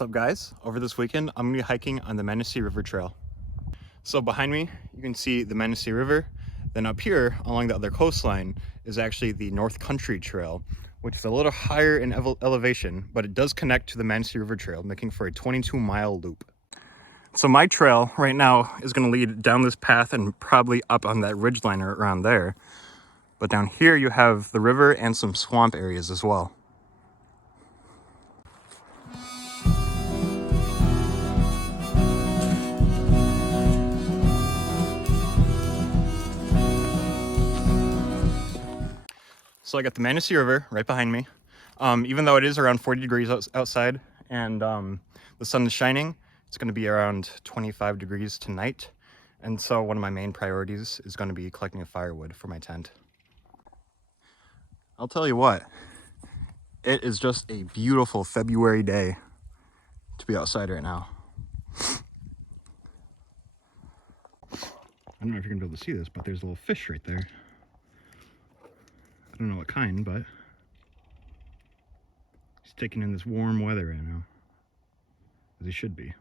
What's up, guys? Over this weekend, I'm gonna be hiking on the Manistee River Trail. So behind me, you can see the Manistee River. Then up here, along the other coastline, is actually the North Country Trail, which is a little higher in elevation, but it does connect to the Manistee River Trail, making for a 22-mile loop. So my trail right now is gonna lead down this path and probably up on that ridgeline or around there. But down here, you have the river and some swamp areas as well. So I got the Manistee River right behind me. Even though it is around 40 degrees outside and the sun is shining, it's going to be around 25 degrees tonight. And so one of my main priorities is going to be collecting firewood for my tent. I'll tell you what, it is just a beautiful February day to be outside right now. I don't know if you're going to be able to see this, but there's a little fish right there. I don't know what kind, but he's taking in this warm weather right now, as he should be.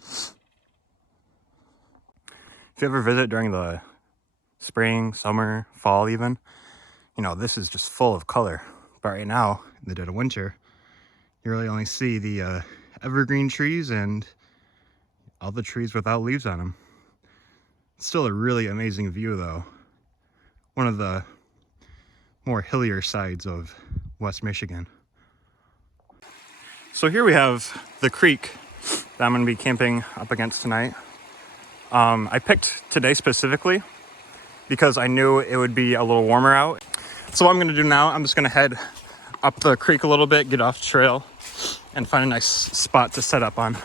If you ever visit during the spring, summer, fall even, you know, this is just full of color. But right now, in the dead of winter, you really only see the evergreen trees and all the trees without leaves on them. It's still a really amazing view though. One of the more hillier sides of West Michigan. So here we have the creek that I'm going to be camping up against tonight. I picked today specifically because I knew it would be a little warmer out. So what I'm going to do now, I'm just going to head up the creek a little bit, get off the trail, and find a nice spot to set up on.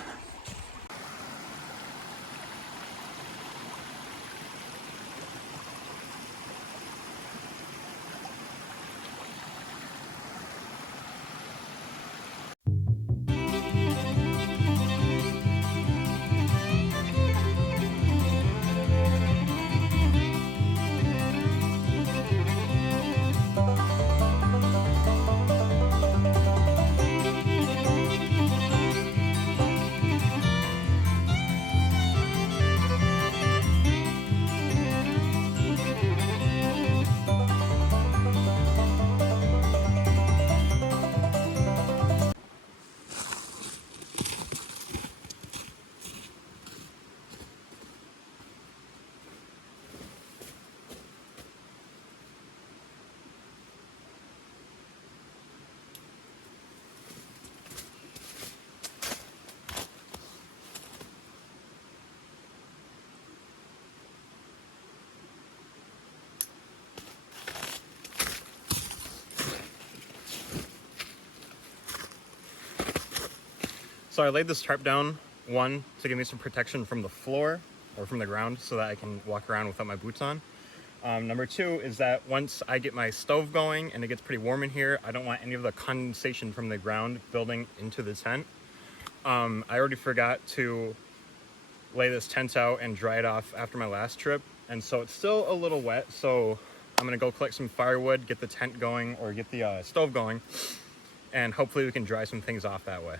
So I laid this tarp down, one, to give me some protection from the floor or from the ground so that I can walk around without my boots on. Number two is that once I get my stove going and it gets pretty warm in here, I don't want any of the condensation from the ground building into the tent. I already forgot to lay this tent out and dry it off after my last trip, and so it's still a little wet, so I'm gonna go collect some firewood, get the tent going, or get the stove going, and hopefully we can dry some things off that way.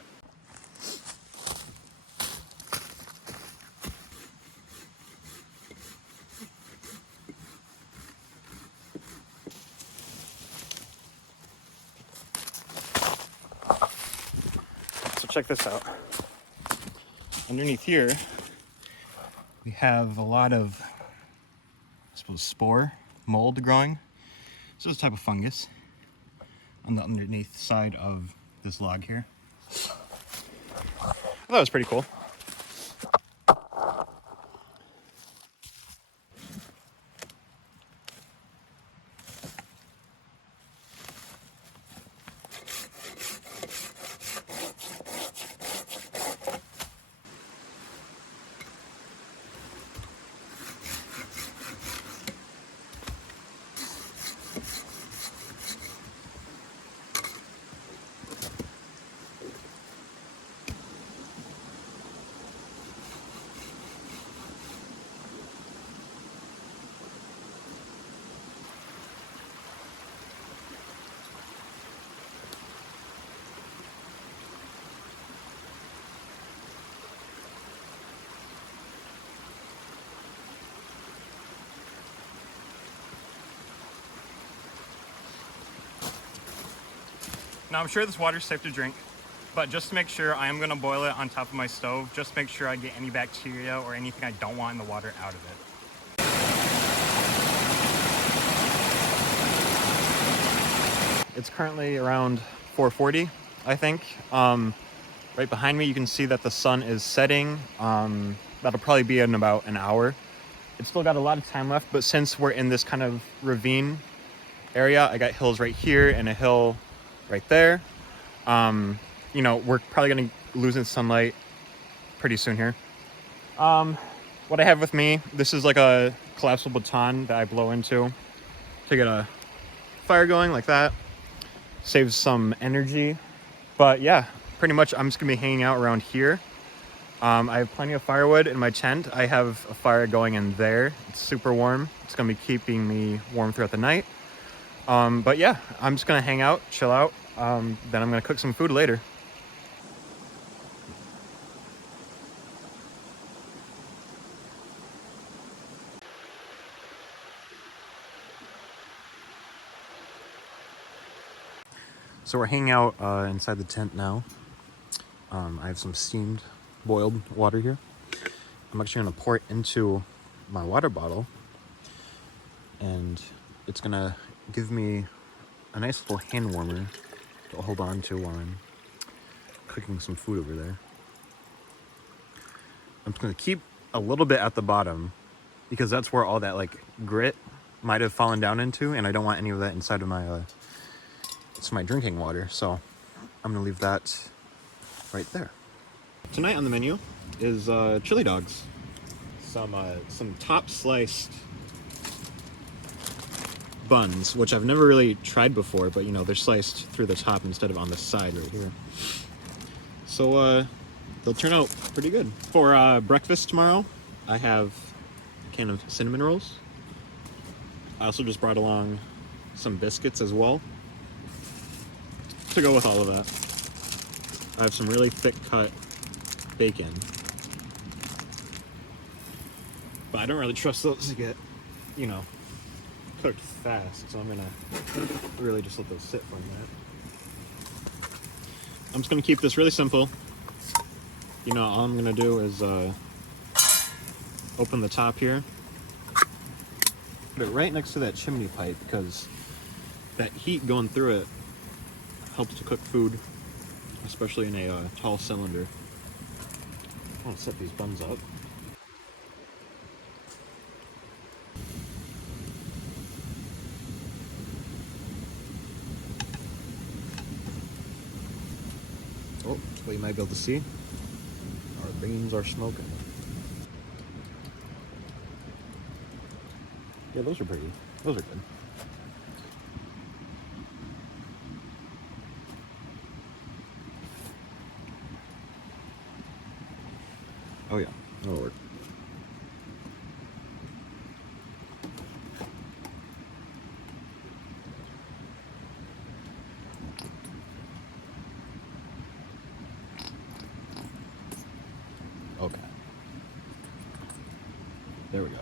So check this out. Underneath here, we have a lot of, I suppose, spore mold growing. So it's a type of fungus on the underneath side of this log here. I thought it was pretty cool. Now I'm sure this water's safe to drink, but just to make sure, I am gonna boil it on top of my stove, just to make sure I get any bacteria or anything I don't want in the water out of it. It's currently around 4:40, I think. Right behind me, you can see that the sun is setting. That'll probably be in about an hour. It's still got a lot of time left, but since we're in this kind of ravine area, I got hills right here and a hill right there. You know, we're probably gonna lose in sunlight pretty soon here. What I have with me, this is like a collapsible baton that I blow into to get a fire going like that. Saves some energy. But yeah, pretty much I'm just gonna be hanging out around here. I have plenty of firewood in my tent. I have a fire going in there. It's super warm. It's gonna be keeping me warm throughout the night. But yeah, I'm just gonna hang out, chill out. Then I'm gonna cook some food later. So we're hanging out inside the tent now. I have some steamed, boiled water here. I'm actually gonna pour it into my water bottle, and it's gonna give me a nice little hand warmer to hold on to while I'm cooking some food over there. I'm just gonna keep a little bit at the bottom because that's where all that like grit might have fallen down into, and I don't want any of that inside of my it's my drinking water, so I'm gonna leave that right there. Tonight on the menu is chili dogs. Some top sliced buns, which I've never really tried before, but you know, they're sliced through the top instead of on the side right here. So they'll turn out pretty good. For breakfast tomorrow, I have a can of cinnamon rolls. I also just brought along some biscuits as well to go with all of that. I have some really thick cut bacon, but I don't really trust those to get, you know, cooked fast, so I'm gonna really just let those sit for a minute. I'm just gonna keep this really simple. You know, all I'm gonna do is open the top here, put it right next to that chimney pipe, because that heat going through it helps to cook food, especially in a tall cylinder. I want to set these buns up. Oh, what you might be able to see, our beans are smoking. Yeah, those are pretty. Those are good. Oh yeah, that'll work. Okay. There we go.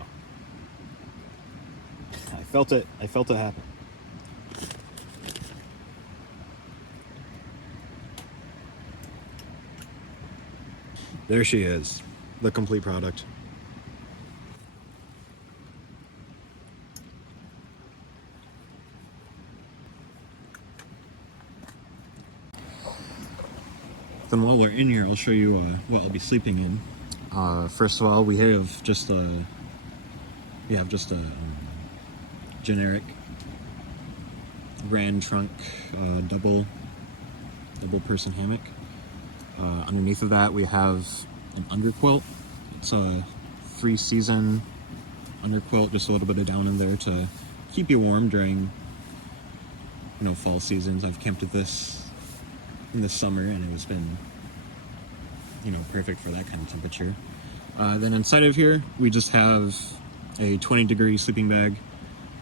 I felt it. I felt it happen. There she is, the complete product. Then while we're in here, I'll show you what I'll be sleeping in. First of all, we have just a generic Grand Trunk double person hammock. Underneath of that, we have an underquilt. It's a 3-season underquilt, just a little bit of down in there to keep you warm during, you know, fall seasons. I've camped at this in the summer, and it's been, you know, perfect for that kind of temperature. Then inside of here, we just have a 20-degree sleeping bag.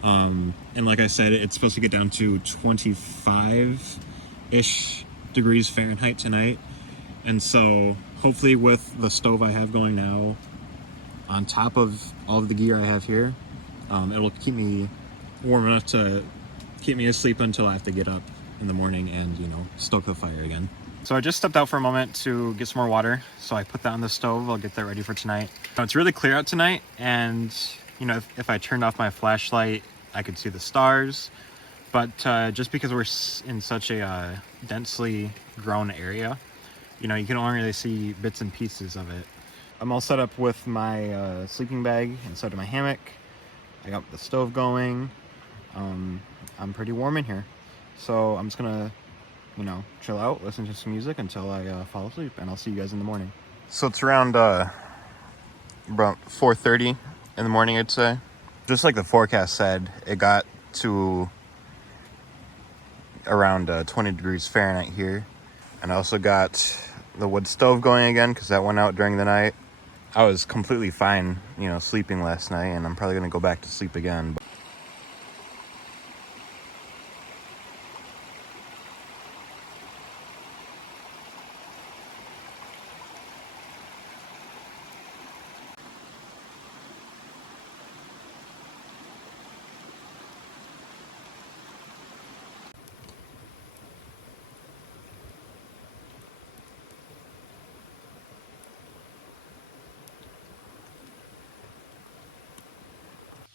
And like I said, it's supposed to get down to 25-ish degrees Fahrenheit tonight. And so hopefully with the stove I have going now, on top of all of the gear I have here, it'll keep me warm enough to keep me asleep until I have to get up in the morning and, you know, stoke the fire again. So I just stepped out for a moment to get some more water. So I put that on the stove. I'll get that ready for tonight. Now, it's really clear out tonight, and you know, if I turned off my flashlight, I could see the stars. But just because we're in such a densely grown area, you know, you can only really see bits and pieces of it. I'm all set up with my sleeping bag inside of my hammock. I got the stove going. I'm pretty warm in here. So I'm just gonna, you know, chill out, listen to some music until I fall asleep, and I'll see you guys in the morning. So it's around about 4:30 in the morning, I'd say. Just like the forecast said, it got to around 20 degrees Fahrenheit here. And I also got the wood stove going again because that went out during the night. I was completely fine, you know, sleeping last night, and I'm probably gonna go back to sleep again.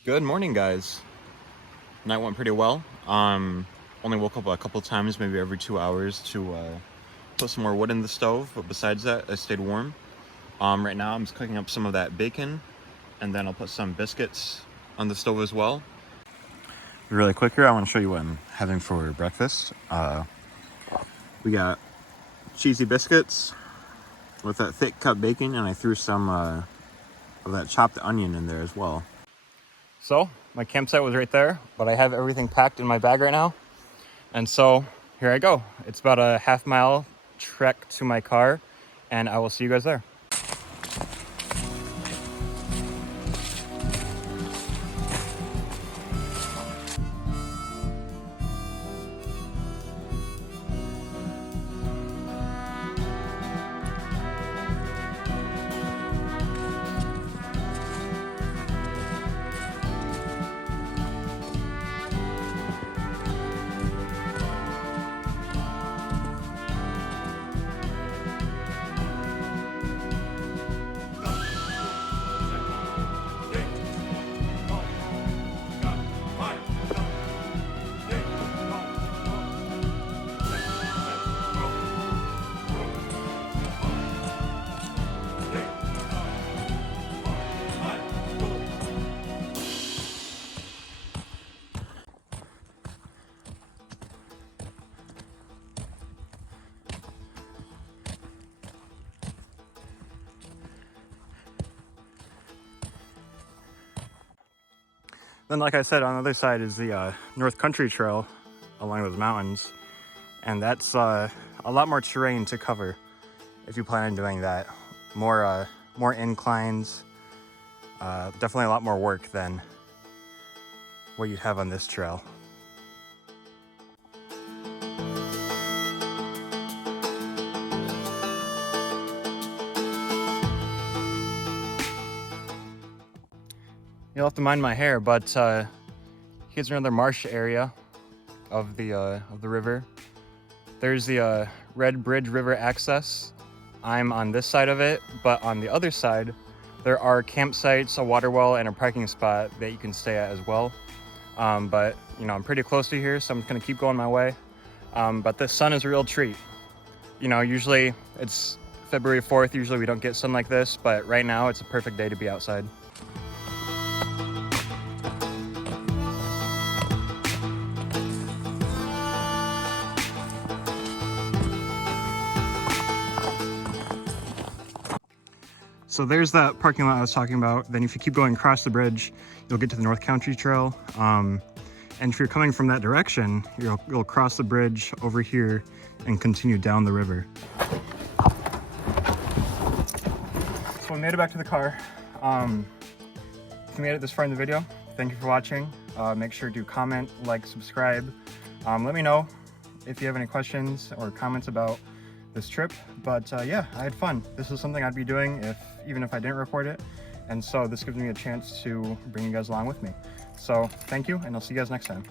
Good morning, guys. Night went pretty well. Only woke up a couple times, maybe every 2 hours, to put some more wood in the stove. But besides that, I stayed warm. Right now, I'm just cooking up some of that bacon, and then I'll put some biscuits on the stove as well. Really quick here, I want to show you what I'm having for breakfast. We got cheesy biscuits with that thick cut bacon, and I threw some of that chopped onion in there as well. So my campsite was right there, but I have everything packed in my bag right now. And so here I go. It's about a half-mile trek to my car, and I will see you guys there. Then, like I said, on the other side is the North Country Trail along those mountains. And that's a lot more terrain to cover if you plan on doing that. More inclines, definitely a lot more work than what you have on this trail. You'll have to mind my hair, but here's another marsh area of the river. There's the Red Bridge River access. I'm on this side of it, but on the other side, there are campsites, a water well, and a parking spot that you can stay at as well. But you know, I'm pretty close to here, so I'm just gonna keep going my way. But the sun is a real treat. You know, usually it's February 4th, usually we don't get sun like this, but right now it's a perfect day to be outside. So there's that parking lot I was talking about. Then if you keep going across the bridge, you'll get to the North Country Trail. And if you're coming from that direction, you'll cross the bridge over here and continue down the river. So we made it back to the car. If you made it this far in the video, thank you for watching. Make sure to comment, like, subscribe. Let me know if you have any questions or comments about this trip, but yeah, I had fun. This is something I'd be doing even if I didn't record it, and so this gives me a chance to bring you guys along with me. So thank you, and I'll see you guys next time.